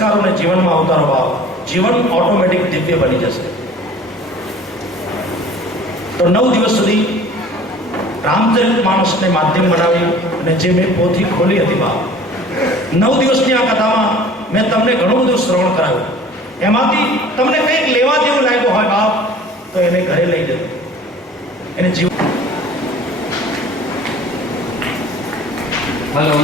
સંસ્કારોને જીવનમાં અવતારો બાપ, જીવન ઓટોમેટિક દિવ્ય બની જશે. તો 9 દિવસ સુધી રામચરિત માનસને માધ્યમ બનાવી અને જે મેં પોથી ખોલી હતી બાપ, 9 દિવસની આ કથામાં મેં તમને ઘણું બધું શ્રવણ કરાવ્યું. એમાંથી તમને કંઈક લેવા જેવું લાગ્યું હોય બાપ, તો એને ઘરે લઈ જજો, એને જીવ. હેલો.